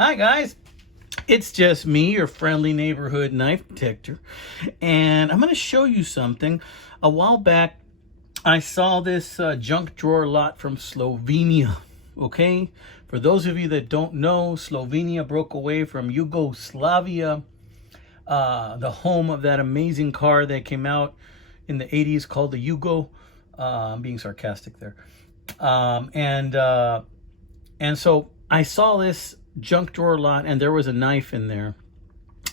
Hi guys, it's just me, your friendly neighborhood knife detector, and I'm going to show you something. A while back, I saw this junk drawer lot from Slovenia. Okay, for those of you that don't know, Slovenia broke away from Yugoslavia, the home of that amazing car that came out in the 80s called the Yugo. I'm being sarcastic there. And so I saw this junk drawer lot, and there was a knife in there.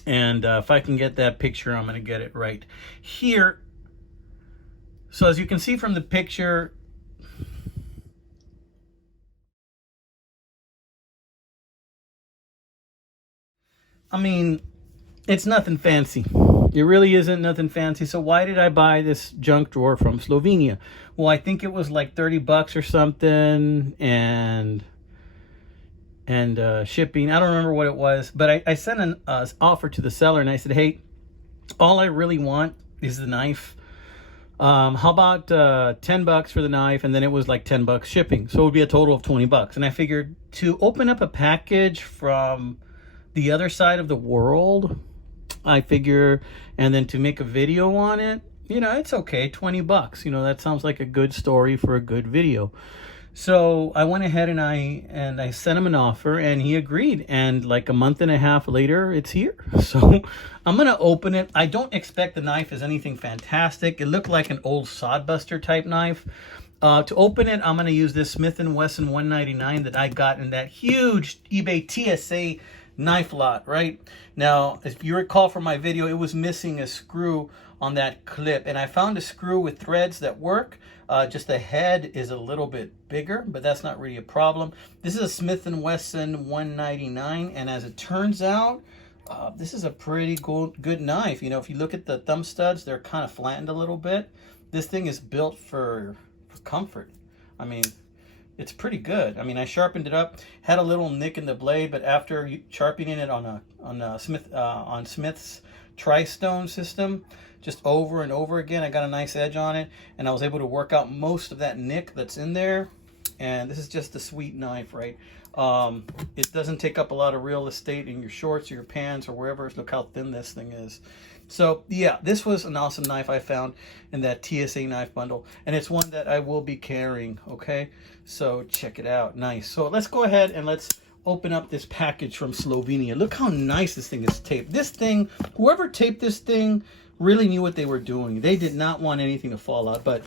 And if I can get that picture, I'm going to get it right here. So as you can see from the picture, I mean, it's nothing fancy. It really isn't nothing fancy. So why did I buy this junk drawer from Slovenia? Well, I think it was like 30 bucks or something, and shipping. I don't remember what it was, but I sent an offer to the seller, and I said, hey, all I really want is the knife. How about 10 bucks for the knife? And then it was like 10 bucks shipping. So it would be a total of 20 bucks. And I figured to open up a package from the other side of the world, I figure, and then to make a video on it, you know, it's okay, 20 bucks. You know, that sounds like a good story for a good video. So I went ahead and I sent him an offer, and he agreed. And like a month and a half later, it's here. So I'm gonna open it. I don't expect the knife is anything fantastic. It looked like an old sodbuster type knife. To open it, I'm gonna use this Smith & Wesson 199 that I got in that huge eBay TSA knife lot. Right now, if you recall from my video, it was missing a screw on that clip, and I found a screw with threads that work. Just the head is a little bit bigger, but that's not really a problem. This is a Smith & Wesson 199, and as it turns out, this is a pretty good knife. You know, if you look at the thumb studs, they're kind of flattened a little bit. This thing is built for comfort. I mean, it's pretty good. I mean, I sharpened it up, had a little nick in the blade, but after sharpening it on Smith's Tri-Stone system, just over and over again, I got a nice edge on it, and I was able to work out most of that nick that's in there. And this is just a sweet knife, right? It doesn't take up a lot of real estate in your shorts or your pants or wherever. Look how thin this thing is. So yeah, this was an awesome knife I found in that TSA knife bundle, and it's one that I will be carrying. Okay, so check it out. Nice. So let's go ahead and let's open up this package from Slovenia. Look how nice this thing is taped. This thing, whoever taped this thing really knew what they were doing. They did not want anything to fall out. But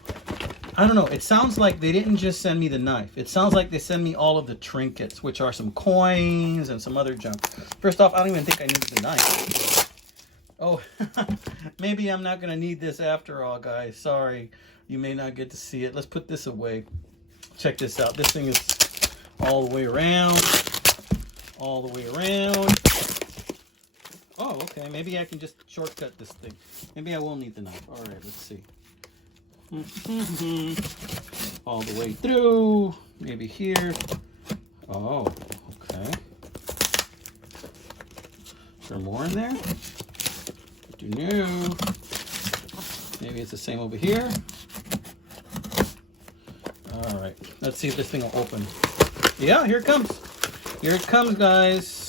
I don't know, it sounds like they didn't just send me the knife. It sounds like they send me all of the trinkets, which are some coins and some other junk. First off, I don't even think I need the knife. Oh, maybe I'm not gonna need this after all, guys. Sorry, you may not get to see it. Let's put this away. Check this out. This thing is all the way around, all the way around. Oh, okay, maybe I can just shortcut this thing. Maybe I will need the knife. All right, let's see. All the way through, maybe here. Oh, okay. Is there more in there? No. Maybe it's the same over here. All right, let's see if this thing will open. Yeah, here it comes. Here it comes, guys.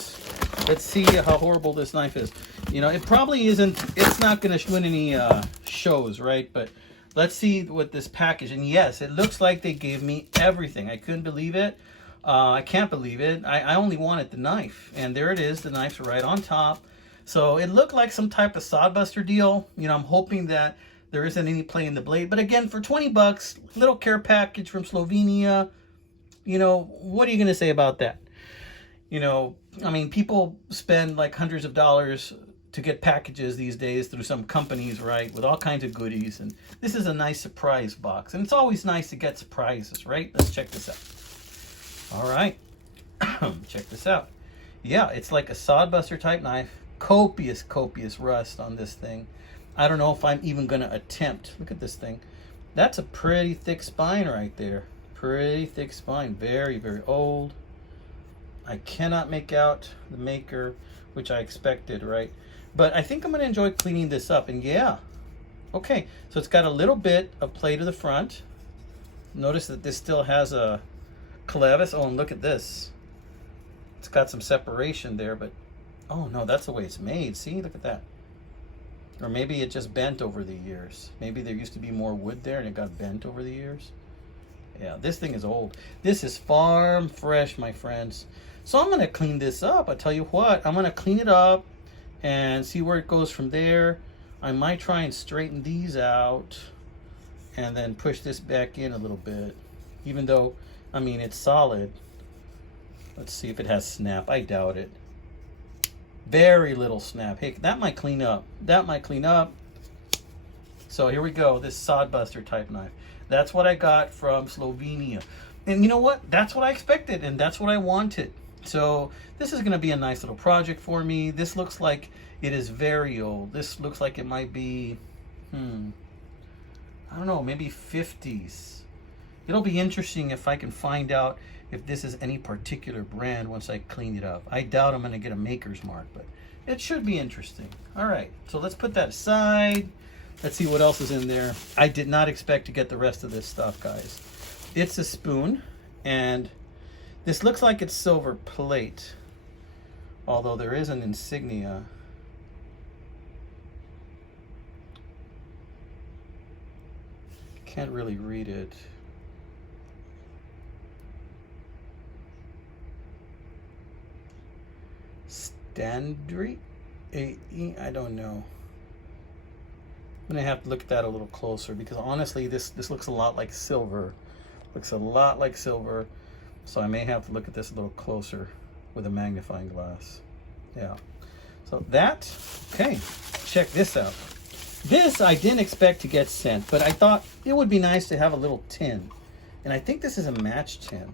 Let's see how horrible this knife is. You know, it probably isn't, it's not going to win any shows, right? But let's see what this package, and yes, it looks like they gave me everything. I couldn't believe it. I can't believe it. I only wanted the knife, and there it is. The knife's right on top. So it looked like some type of sodbuster deal. You know, I'm hoping that there isn't any play in the blade. But again, for 20 bucks, little care package from Slovenia, you know, what are you going to say about that? You know, I mean, people spend like hundreds of dollars to get packages these days through some companies, right, with all kinds of goodies. And this is a nice surprise box. And it's always nice to get surprises, right? Let's check this out. All right. Check this out. Yeah, it's like a sodbuster type knife. Copious rust on this thing. I don't know if I'm even going to attempt. Look at this thing. That's a pretty thick spine right there. Pretty thick spine. Very, very old. I cannot make out the maker, which I expected, right? But I think I'm going to enjoy cleaning this up. And yeah, okay. So it's got a little bit of play to the front. Notice that this still has a clevis. Oh, and look at this. It's got some separation there, but oh no, that's the way it's made. See, look at that. Or maybe it just bent over the years. Maybe there used to be more wood there and it got bent over the years. Yeah, this thing is old. This is farm fresh, my friends. So I'm going to clean this up. I tell you what, I'm going to clean it up and see where it goes from there. I might try and straighten these out and then push this back in a little bit. Even though, I mean, it's solid. Let's see if it has snap. I doubt it. Very little snap. Hey, that might clean up. That might clean up. So here we go. This sodbuster type knife. That's what I got from Slovenia. And you know what? That's what I expected and that's what I wanted. So this is going to be a nice little project for me. This looks like it is very old. This looks like it might be, I don't know, maybe 50s. It'll be interesting if I can find out if this is any particular brand once I clean it up. I doubt I'm going to get a maker's mark, but it should be interesting. All right, so let's put that aside. Let's see what else is in there. I did not expect to get the rest of this stuff, guys. It's a spoon, and this looks like it's silver plate, although there is an insignia. Can't really read it. Standry? I don't know. I'm gonna have to look at that a little closer because honestly this looks a lot like silver. Looks a lot like silver. So I may have to look at this a little closer with a magnifying glass. Yeah. So that, okay, check this out. This I didn't expect to get sent, but I thought it would be nice to have a little tin. And I think this is a match tin.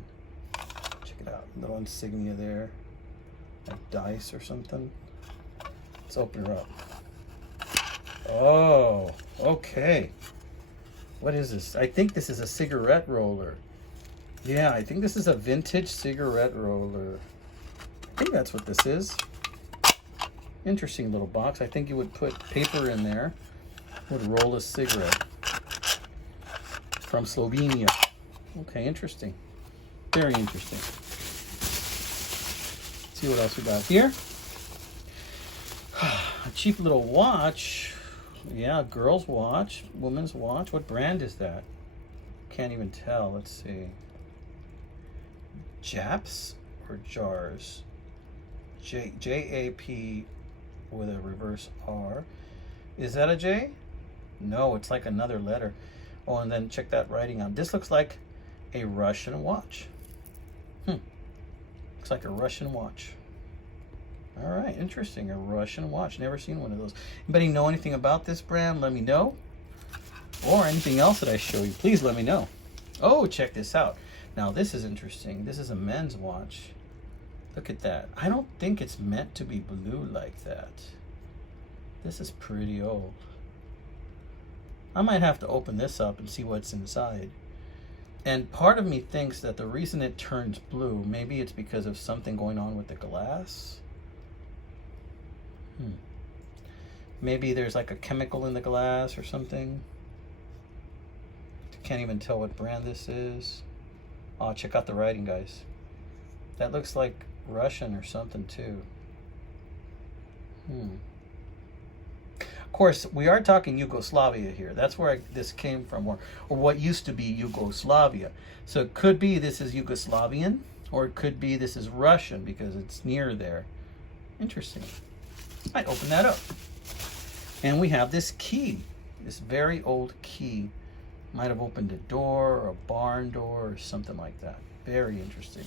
Check it out, little insignia there. A dice or something. Let's open her up. Oh, okay. What is this? I think this is a cigarette roller. Yeah, I think this is a vintage cigarette roller. I think that's what this is. Interesting little box. I think you would put paper in there. Would roll a cigarette. From Slovenia. Okay, interesting. Very interesting. See what else we got here. A cheap little watch. Yeah, girl's watch, woman's watch. What brand is that? Can't even tell. Let's see. Japs or Jars? J-A-P with a reverse R. Is that a J? No, it's like another letter. Oh, and then check that writing out. This looks like a Russian watch. Looks like a Russian watch. All right, interesting. A Russian watch. Never seen one of those. Anybody know anything about this brand? Let me know. Or anything else that I show you, please let me know. Oh, check this out. Now this is interesting. This is a men's watch. Look at that. I don't think it's meant to be blue like that. This is pretty old. I might have to open this up and see what's inside. And part of me thinks that the reason it turns blue, maybe it's because of something going on with the glass. Maybe there's like a chemical in the glass or something. Can't even tell what brand this is. Oh, check out the writing, guys. That looks like Russian or something too. Of course, we are talking Yugoslavia here. That's where this came from, or what used to be Yugoslavia. So it could be this is Yugoslavian, or it could be this is Russian because it's near there. Interesting. I open that up. And we have this key, this very old key. Might have opened a door or a barn door or something like that. Very interesting.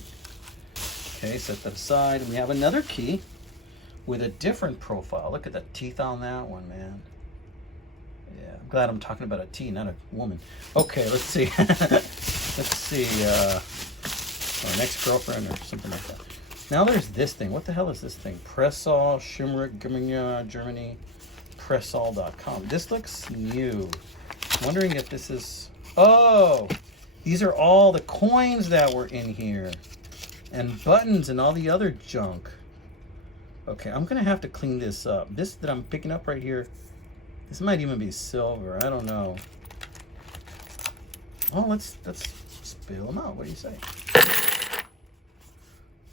Okay, set that aside. And we have another key with a different profile. Look at the teeth on that one, man. Yeah, I'm glad I'm talking about a T, not a woman. Okay, let's see. Let's see. An ex-girlfriend or something like that. Now there's this thing. What the hell is this thing? Pressall, Schimmerich, Germany, Pressall.com. This looks new. I'm wondering if this is... Oh! These are all the coins that were in here. And buttons and all the other junk. Okay, I'm gonna have to clean this up. This that I'm picking up right here, this might even be silver. I don't know. Oh, let's spill them out. What do you say?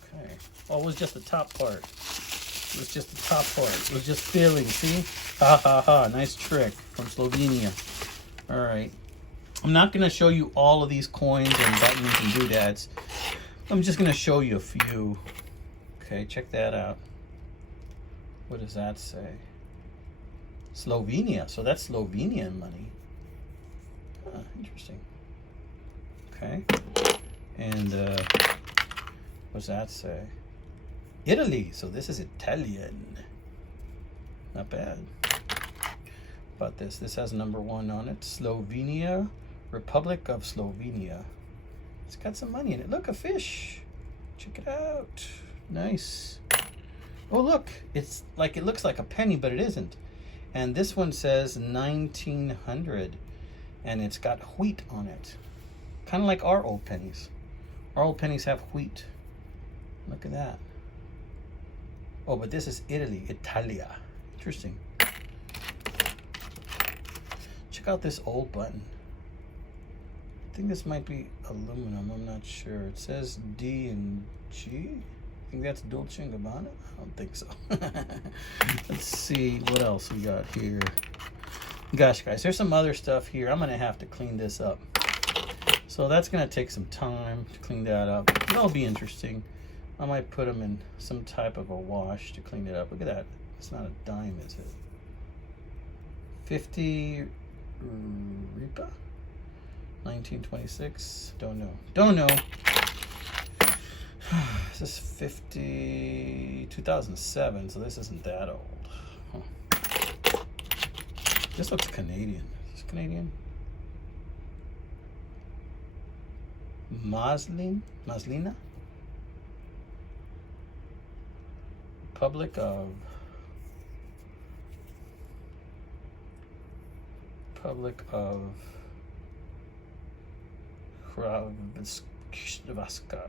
Okay. Oh, it was just the top part. It was just the top part. It was just filling, see? Ha ha ha, nice trick from Slovenia. All right. I'm not going to show you all of these coins and buttons and doodads. I'm just going to show you a few. Okay, check that out. What does that say? Slovenia. So that's Slovenian money. Huh, interesting. Okay. And what does that say? Italy. So this is Italian. Not bad. About this. This has number 1 on it. Slovenia. Republic of Slovenia. It's got some money in it. Look, a fish. Check it out. Nice. Oh, look. It's like, it looks like a penny, but it isn't. And this one says 1900. And it's got wheat on it. Kind of like our old pennies. Our old pennies have wheat. Look at that. Oh, but this is Italy. Italia. Interesting. Check out this old button. I think this might be aluminum. I'm not sure. It says D and G. I think that's Dolce & Gabbana. I don't think so. Let's see what else we got here. Gosh, guys, there's some other stuff here. I'm going to have to clean this up. So that's going to take some time to clean that up. That'll be interesting. I might put them in some type of a wash to clean it up. Look at that. It's not a dime, is it? 50 Ripa? 1926. Don't know. Don't know. This is 2007, so this isn't that old. Huh. This looks Canadian. Is this Canadian? Maslina? Republic of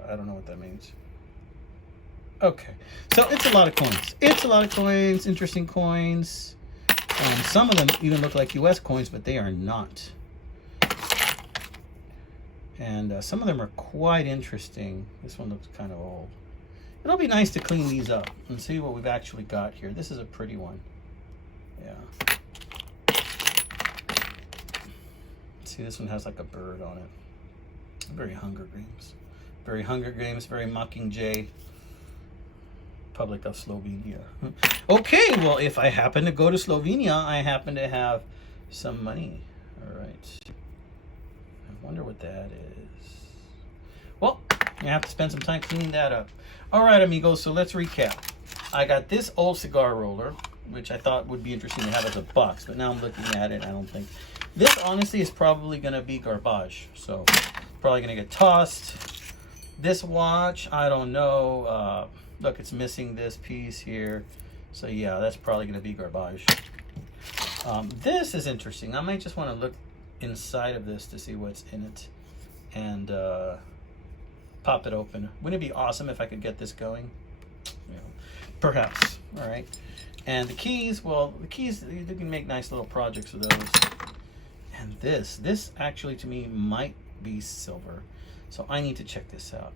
I don't know what that means. Okay, so it's a lot of coins. It's a lot of coins, interesting coins. Some of them even look like US coins, but they are not. And some of them are quite interesting. This one looks kind of old. It'll be nice to clean these up and see what we've actually got here. This is a pretty one. Yeah. See, this one has like a bird on it. Very Hunger Games. Very Hunger Games, very Mockingjay. Republic of Slovenia. Okay, well, if I happen to go to Slovenia, I happen to have some money. All right. I wonder what that is. Well, I have to spend some time cleaning that up. All right, amigos, so let's recap. I got this old cigar roller, which I thought would be interesting to have as a box, but now I'm looking at it, I don't think. This, honestly, is probably going to be garbage, so probably going to get tossed. This watch, I don't know. Look, it's missing this piece here. So, yeah, that's probably going to be garbage. This is interesting. I might just want to look inside of this to see what's in it and pop it open. Wouldn't it be awesome if I could get this going? You know, perhaps. All right. And the keys, well, the keys, you can make nice little projects with those. And this actually to me might be silver. So I need to check this out.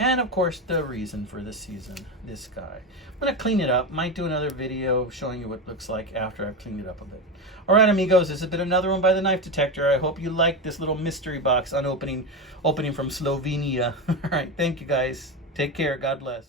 And of course, the reason for the season, this guy. I'm going to clean it up. Might do another video showing you what it looks like after I've cleaned it up a bit. All right, amigos, this has been another one by the Knife Detector. I hope you liked this little mystery box on opening from Slovenia. All right, thank you guys. Take care. God bless.